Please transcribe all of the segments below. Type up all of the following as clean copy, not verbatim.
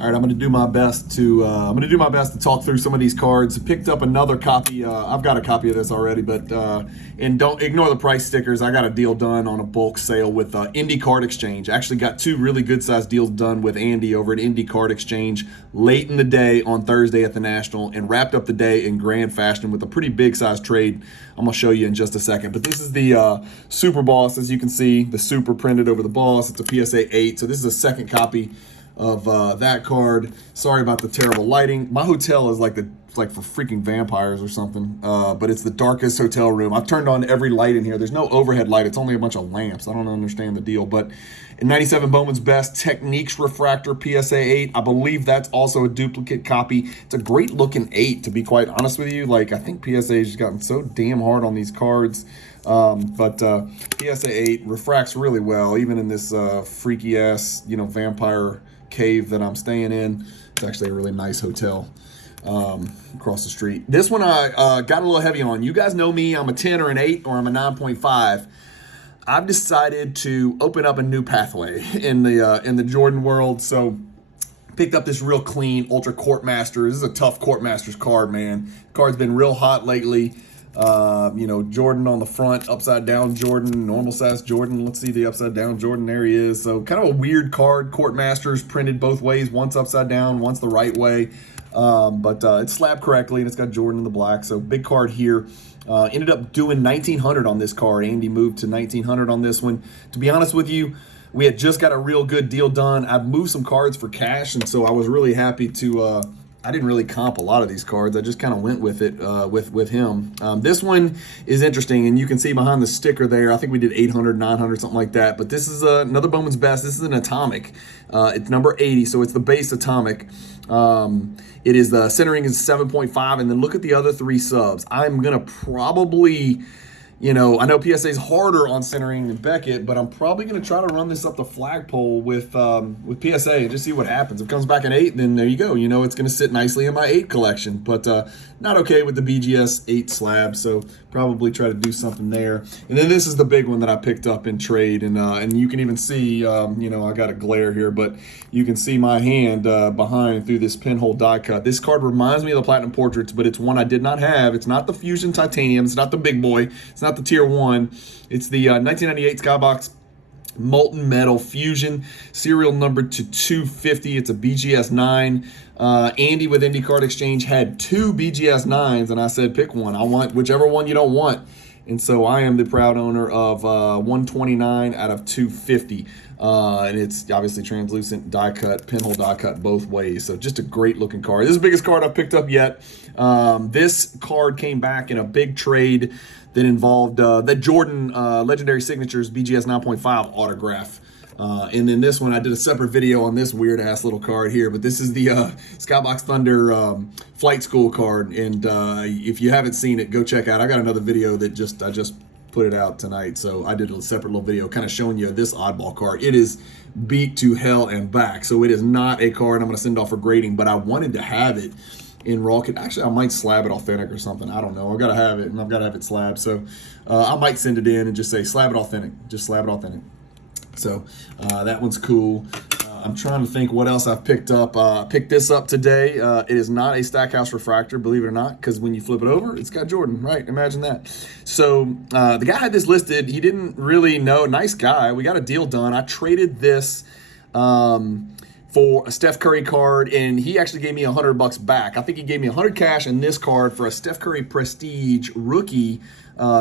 All right, I'm going to do my best to talk through some of these cards. Picked up another copy. I've got a copy of this already, but and don't ignore the price stickers. I got a deal done on a bulk sale with Indie Card Exchange. Actually, got two really good sized deals done with Andy over at Indie Card Exchange late in the day on Thursday at the National, and wrapped up the day in grand fashion with a pretty big size trade. I'm going to show you in just a second. But this is the Super Boss, as you can see, the Super printed over the Boss. It's a PSA 8, so this is a second copy of that card. Sorry about the terrible lighting. My hotel is like for freaking vampires or something, but it's the darkest hotel room. I've turned on every light in here. There's no overhead light. It's only a bunch of lamps. I don't understand the deal. But in 97 Bowman's Best Techniques Refractor PSA 8, I believe that's also a duplicate copy. It's a great looking 8, to be quite honest with you. Like, I think PSA has gotten so damn hard on these cards. But PSA 8 refracts really well, even in this freaky ass, vampire cave that I'm staying in. It's actually a really nice hotel across the street. This one I got a little heavy on. You guys know me. I'm a 10 or an 8 or I'm a 9.5. I've decided to open up a new pathway in the Jordan world. So picked up this real clean Ultra Court Masters. This is a tough Court Masters card, man. The card's been real hot lately. Jordan on the front, upside down Jordan, normal size Jordan. Let's see the upside down Jordan. There he is. So kind of a weird card. Court Masters printed both ways. Once upside down, once the right way. But it's slabbed correctly and it's got Jordan in the black. So big card here. Ended up doing 1900 on this card. Andy moved to 1900 on this one. To be honest with you, we had just got a real good deal done. I've moved some cards for cash, and so I was really happy to I didn't really comp a lot of these cards. I just kind of went with it with him. This one is interesting, and you can see behind the sticker there, I think we did 800, 900, something like that. But this is another Bowman's Best. This is an Atomic. It's number 80, so it's the base Atomic. It is the centering is 7.5, and then look at the other three subs. I'm going to probably... I know PSA is harder on centering than Beckett, but I'm probably going to try to run this up the flagpole with PSA and just see what happens. If it comes back an 8, then there you go. It's going to sit nicely in my 8 collection, but not okay with the BGS 8 slab, so probably try to do something there. And then this is the big one that I picked up in trade, and you can even see, I got a glare here, but you can see my hand behind through this pinhole die cut. This card reminds me of the Platinum Portraits, but it's one I did not have. It's not the Fusion Titanium. It's not the big boy. It's not the Tier 1. It's the 1998 Skybox Molten Metal Fusion, serial number to 250. It's a BGS 9. Andy with Indie Card Exchange had 2 BGS 9s, and I said, pick one. I want whichever one you don't want. And so I am the proud owner of 129 out of 250. And it's obviously translucent die cut, pinhole die cut both ways. So just a great looking card. This is the biggest card I've picked up yet. This card came back in a big trade that involved that Jordan Legendary Signatures BGS 9.5 autograph. And then this one, I did a separate video on this weird ass little card here, but this is the Skybox Thunder Flight School card. And if you haven't seen it, go check out. I got another video that I just put it out tonight. So I did a separate little video kind of showing you this oddball card. It is beat to hell and back. So it is not a card I'm going to send off for grading, but I wanted to have it in raw. Actually, I might slab it authentic or something. I don't know. I've got to have it, and I've got to have it slabbed. So I might send it in and just say slab it authentic. Just slab it authentic. So that one's cool. I'm trying to think what else I've picked up. Picked this up today. It is not a Stackhouse refractor, believe it or not, because when you flip it over, it's got Jordan, right? Imagine that. So the guy had this listed. He didn't really know. Nice guy. We got a deal done. I traded this for a Steph Curry card, and he actually gave me $100 back. I think he gave me 100 cash and this card for a Steph Curry Prestige rookie,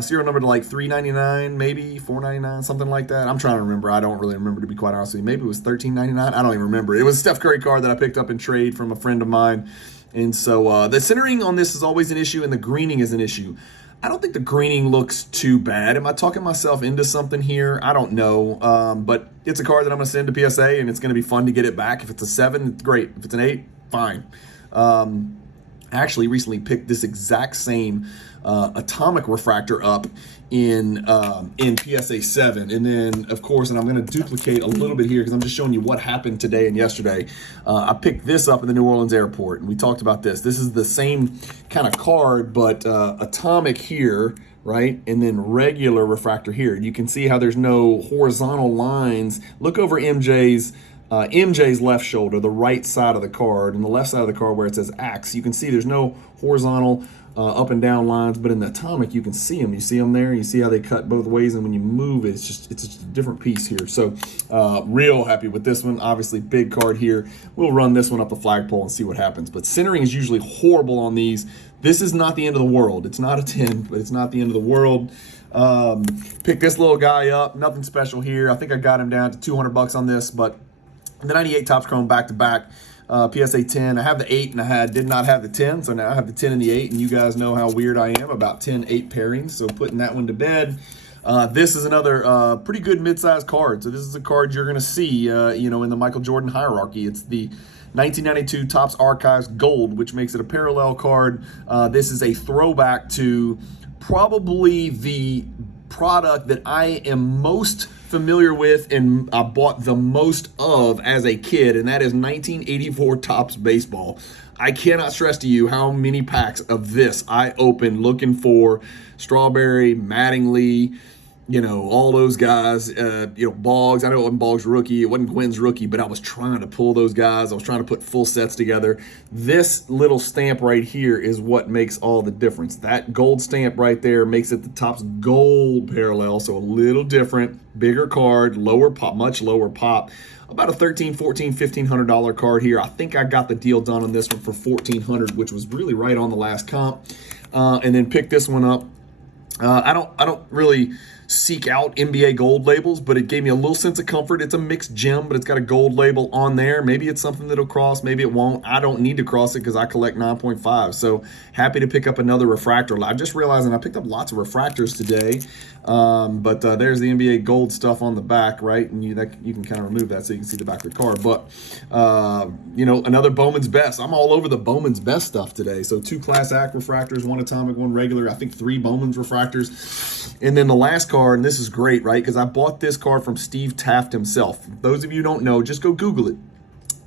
serial number to like $3.99, maybe $4.99, something like that. I'm trying to remember. I don't really remember, to be quite honest with you. Maybe it was $13.99. I don't even remember. It was a Steph Curry card that I picked up in trade from a friend of mine. And so the centering on this is always an issue, and the greening is an issue. I don't think the greening looks too bad. Am I talking myself into something here? I don't know. But it's a card that I'm going to send to PSA, and it's going to be fun to get it back. If it's a 7, it's great. If it's an 8, fine. I actually recently picked this exact same Atomic refractor up in PSA 7, and then of course, and I'm going to duplicate a little bit here because I'm just showing you what happened today and yesterday. I picked this up in the New Orleans airport, and we talked about this. This is the same kind of card, but Atomic here, right, and then regular refractor here. You can see how there's no horizontal lines. Look over MJ's MJ's left shoulder, the right side of the card, and the left side of the card where it says Axe, you can see there's no horizontal up and down lines, but in the Atomic you can see them. You see them there. You see how they cut both ways, and when you move it, it's just a different piece here. So real happy with this one. Obviously, big card here. We'll run this one up the flagpole and see what happens. But centering is usually horrible on these. This is not the end of the world. It's not a 10, but it's not the end of the world. Pick this little guy up. Nothing special here. I think I got him down to $200 on this, but the 98 Topps Chrome back-to-back, PSA 10. I have the 8 and I did not have the 10, so now I have the 10 and the 8, and you guys know how weird I am about 10-8 pairings, so putting that one to bed. This is another pretty good mid-sized card. So this is a card you're going to see, in the Michael Jordan hierarchy. It's the 1992 Topps Archives Gold, which makes it a parallel card. This is a throwback to probably the product that I am most familiar with and I bought the most of as a kid, and that is 1984 Topps Baseball. I cannot stress to you how many packs of this I opened looking for Strawberry, Mattingly, all those guys, Boggs. I know it wasn't Boggs' rookie. It wasn't Quinn's rookie, but I was trying to pull those guys. I was trying to put full sets together. This little stamp right here is what makes all the difference. That gold stamp right there makes it the Topps Gold parallel, so a little different, bigger card, lower pop, much lower pop. About a $1,300, $1,400, $1,500 card here. I think I got the deal done on this one for $1,400, which was really right on the last comp. And then pick this one up. I don't really seek out NBA gold labels, but it gave me a little sense of comfort. It's a mixed gem, but it's got a gold label on there. Maybe it's something that'll cross, maybe it won't. I don't need to cross it because I collect 9.5. So happy to pick up another refractor. I just realizing I picked up lots of refractors today, but there's the NBA gold stuff on the back, right? And you can kind of remove that so you can see the back of the card. But another Bowman's Best. I'm all over the Bowman's Best stuff today. So 2 Class Act refractors, 1 Atomic, 1 regular. I think 3 Bowman's refractors, and then the last card. And this is great, right? Because I bought this card from Steve Taft himself. Those of you who don't know, just go Google it.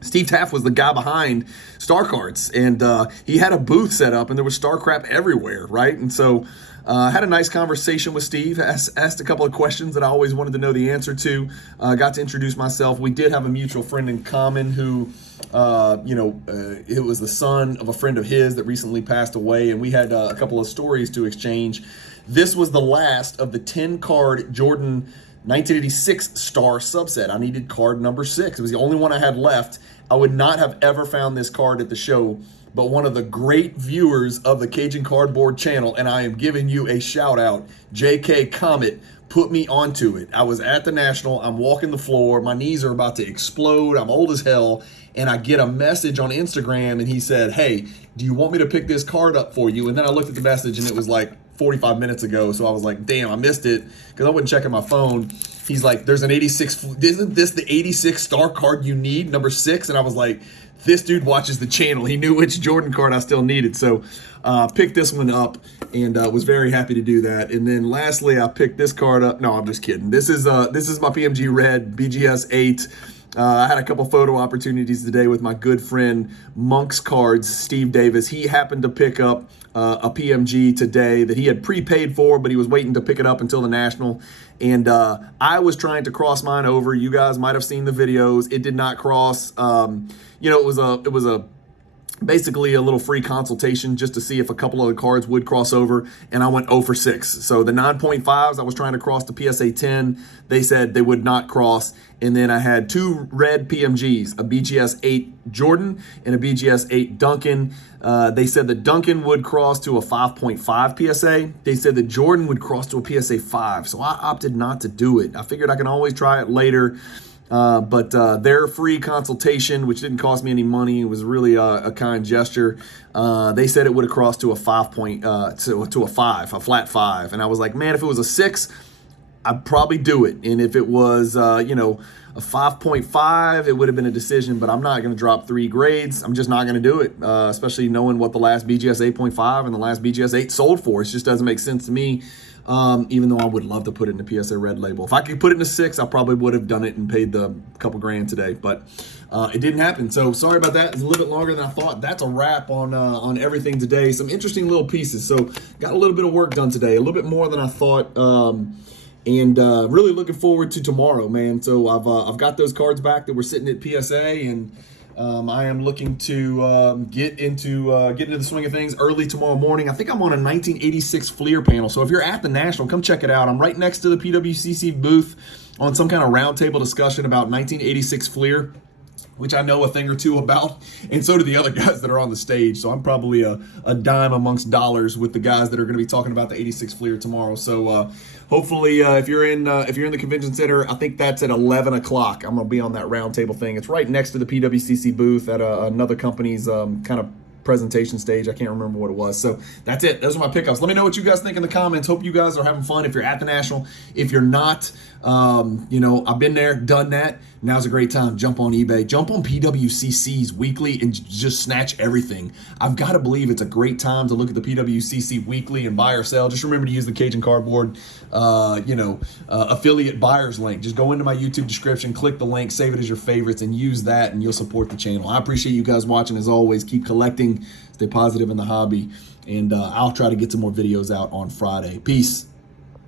Steve Taft was the guy behind Star Cards, and he had a booth set up, and there was Star Crap everywhere, right? And so I had a nice conversation with Steve, asked a couple of questions that I always wanted to know the answer to, got to introduce myself. We did have a mutual friend in common who, it was the son of a friend of his that recently passed away, and we had a couple of stories to exchange. This was the last of the 10-card Jordan 1986 Star subset. I needed card number 6. It was the only one I had left. I would not have ever found this card at the show, but one of the great viewers of the Cajun Cardboard channel, and I am giving you a shout out, JK Comet, put me onto it. I was at the National. I'm walking the floor. My knees are about to explode. I'm old as hell. And I get a message on Instagram, and he said, "Hey, do you want me to pick this card up for you?" And then I looked at the message, and it was like 45 minutes ago. So I was like, damn, I missed it because I wasn't checking my phone. He's like, there's an 86. Isn't this the 86 Star card you need, number 6? And I was like, this dude watches the channel. He knew which Jordan card I still needed. So picked this one up and was very happy to do that. And then lastly, I picked this card up. No, I'm just kidding. This is my PMG Red BGS 8. I had a couple photo opportunities today with my good friend Monk's Cards, Steve Davis. He happened to pick up a PMG today that he had prepaid for, but he was waiting to pick it up until the National. And I was trying to cross mine over. You guys might have seen the videos. It did not cross. It was basically a little free consultation just to see if a couple of the cards would cross over, and I went 0 for 6. So the 9.5s I was trying to cross to PSA 10, they said they would not cross. And then I had 2 red PMGs, a BGS 8 Jordan and a BGS 8 Duncan. They said the Duncan would cross to a 5.5 PSA. They said the Jordan would cross to a PSA 5. So I opted not to do it. I figured I can always try it later. But their free consultation, which didn't cost me any money, it was really a kind gesture. They said it would have crossed to a 5 to a 5, a flat 5. And I was like, man, if it was a 6, I'd probably do it. And if it was, a 5.5, it would have been a decision, but I'm not going to drop 3 grades. I'm just not going to do it, especially knowing what the last BGS 8.5 and the last BGS 8 sold for. It just doesn't make sense to me. Even though I would love to put it in the PSA Red label. If I could put it in a 6, I probably would have done it and paid the couple grand today, but it didn't happen. So sorry about that. It's a little bit longer than I thought. That's a wrap on everything today. Some interesting little pieces. So got a little bit of work done today, a little bit more than I thought. And really looking forward to tomorrow, man. So I've got those cards back that were sitting at PSA, and I am looking to get into the swing of things early tomorrow morning. I think I'm on a 1986 Fleer panel. So if you're at the National, come check it out. I'm right next to the PWCC booth on some kind of roundtable discussion about 1986 Fleer, which I know a thing or two about, and so do the other guys that are on the stage. So I'm probably a dime amongst dollars with the guys that are going to be talking about the 86 Fleer tomorrow. So hopefully, if you're in the convention center, I think that's at 11 o'clock. I'm going to be on that roundtable thing. It's right next to the PWCC booth at another company's kind of presentation stage. I can't remember what it was. So that's it. Those are my pickups. Let me know what you guys think in the comments. Hope you guys are having fun if you're at the National. If you're not, I've been there, done that. Now's a great time. Jump on eBay. Jump on PWCC's weekly and just snatch everything. I've got to believe it's a great time to look at the PWCC weekly and buy or sell. Just remember to use the Cajun Cardboard, affiliate buyers link. Just go into my YouTube description, click the link, save it as your favorites, and use that, and you'll support the channel. I appreciate you guys watching as always. Keep collecting, stay positive in the hobby, and I'll try to get some more videos out on Friday. Peace.